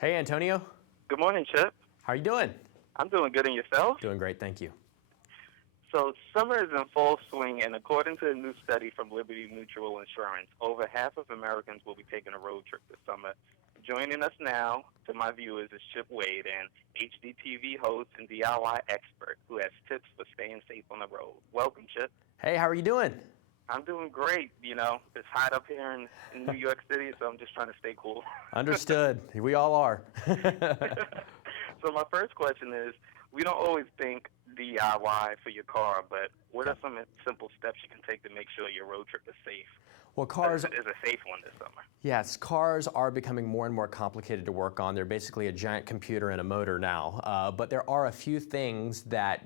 Hey, Antonio. Good morning, Chip. How are you doing? I'm doing good, and yourself? Doing great, thank you. So, summer is in full swing, and according to a new study from Liberty Mutual Insurance, over half of Americans will be taking a road trip this summer. Joining us now, to my viewers, is Chip Wade, an HGTV host and DIY expert who has tips for staying safe on the road. Welcome, Chip. Hey, how are you doing? I'm doing great. It's hot up here in New York City, so I'm just trying to stay cool. Understood. We all are. So my first question is, we don't always think DIY for your car, but what are some simple steps you can take to make sure your road trip is safe? Well, cars Is a safe one this summer. Yes, cars are becoming more and more complicated to work on. They're basically a giant computer and a motor now. But there are a few things that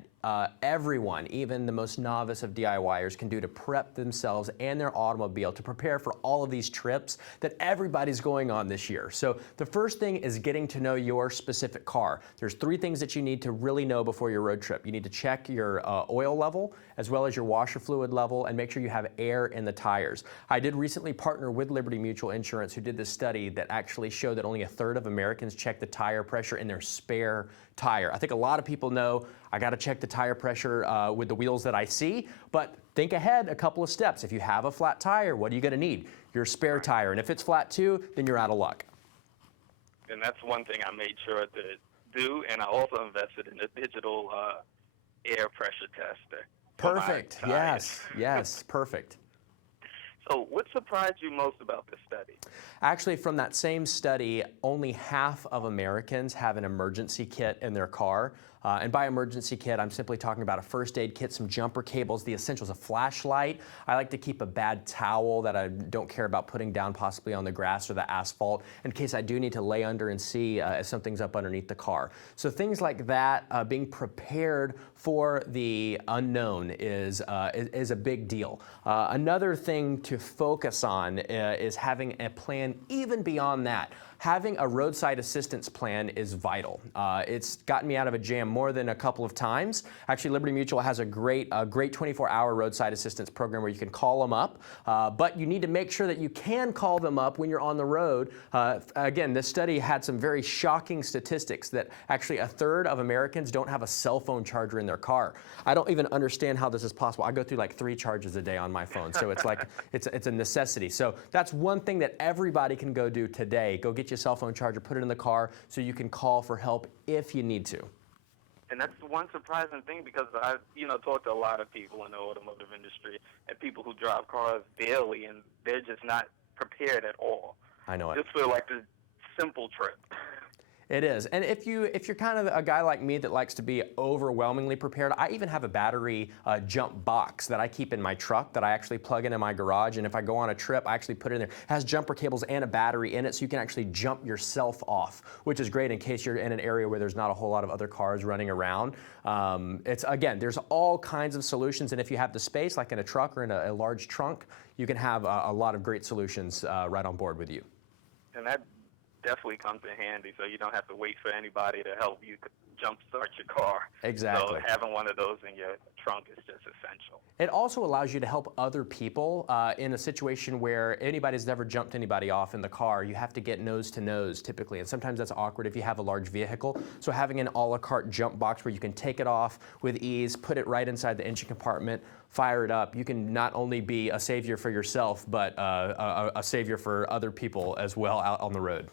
everyone, even the most novice of DIYers, can do to prep themselves and their automobile to prepare for all of these trips that everybody's going on this year. So the first thing is getting to know your specific car. There's three things that you need to really know before your road trip. You need to check your oil level as well as your washer fluid level and make sure you have air in the tires. I did recently partner with Liberty Mutual Insurance, who did this study that actually showed that only a third of Americans check the tire pressure in their spare tire. I think a lot of people know I got to check the tire pressure with the wheels that I see, but think ahead a couple of steps. If you have a flat tire, what are you going to need? Your spare tire, and if it's flat too, then you're out of luck. And that's one thing I made sure to do, and I also invested in a digital air pressure tester. Perfect. Yes, perfect. So what surprised you most about this study? Actually, from that same study, only half of Americans have an emergency kit in their car. And by emergency kit, I'm simply talking about a first aid kit, some jumper cables, the essentials, a flashlight. I like to keep a bad towel that I don't care about putting down possibly on the grass or the asphalt in case I do need to lay under and see if something's up underneath the car. So things like that, being prepared for the unknown is a big deal. Another thing to focus on is having a plan even beyond that. Having a roadside assistance plan is vital. It's gotten me out of a jam more than a couple of times. Actually, Liberty Mutual has a great 24-hour roadside assistance program where you can call them up, but you need to make sure that you can call them up when you're on the road. Again, this study had some very shocking statistics that actually a third of Americans don't have a cell phone charger in their car. I don't even understand how this is possible. I go through like 3 charges a day on my phone, so it's like it's a necessity. So that's one thing that everybody can go do today. Go get your cell phone charger, put it in the car so you can call for help if you need to. And that's one surprising thing because I've talked to a lot of people in the automotive industry and people who drive cars daily, and they're just not prepared at all. I know it. Just for like the simple trip. It is. And if you're kind of a guy like me that likes to be overwhelmingly prepared, I even have a battery jump box that I keep in my truck that I actually plug into my garage. And if I go on a trip, I actually put it in there. It has jumper cables and a battery in it, so you can actually jump yourself off, which is great in case you're in an area where there's not a whole lot of other cars running around. Again, there's all kinds of solutions. And if you have the space, like in a truck or in a large trunk, you can have a lot of great solutions right on board with you. And that definitely comes in handy, so you don't have to wait for anybody to help you jumpstart your car. Exactly. So having one of those in your trunk is just essential. It also allows you to help other people in a situation where anybody's never jumped anybody off in the car. You have to get nose to nose typically, and sometimes that's awkward if you have a large vehicle. So having an a la carte jump box where you can take it off with ease, put it right inside the engine compartment, fire it up, you can not only be a savior for yourself, but a savior for other people as well out on the road.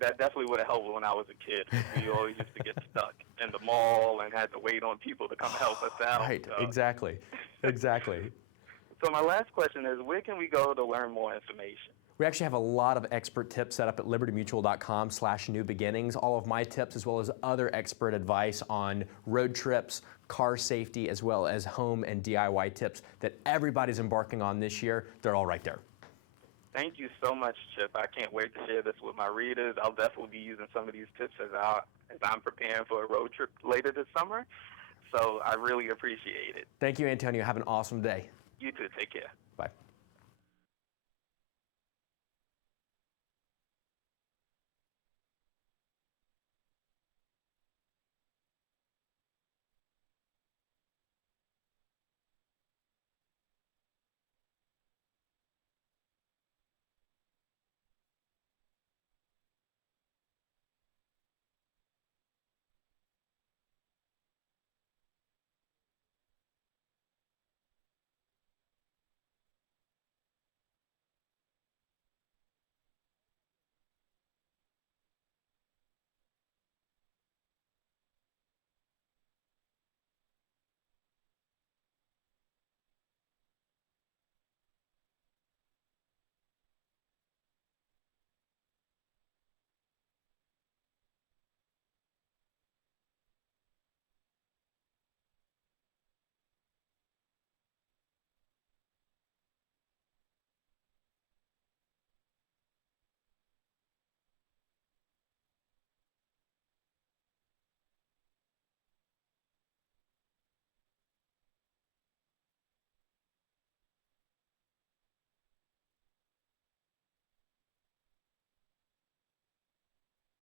That definitely would have helped when I was a kid. We always used to get stuck in the mall and had to wait on people to come help us out. Right, so. Exactly. So my last question is, where can we go to learn more information? We actually have a lot of expert tips set up at libertymutual.com/newbeginnings. All of my tips as well as other expert advice on road trips, car safety, as well as home and DIY tips that everybody's embarking on this year. They're all right there. Thank you so much, Chip. I can't wait to share this with my readers. I'll definitely be using some of these tips as I'm preparing for a road trip later this summer. So I really appreciate it. Thank you, Antonio. Have an awesome day. You too. Take care. Bye.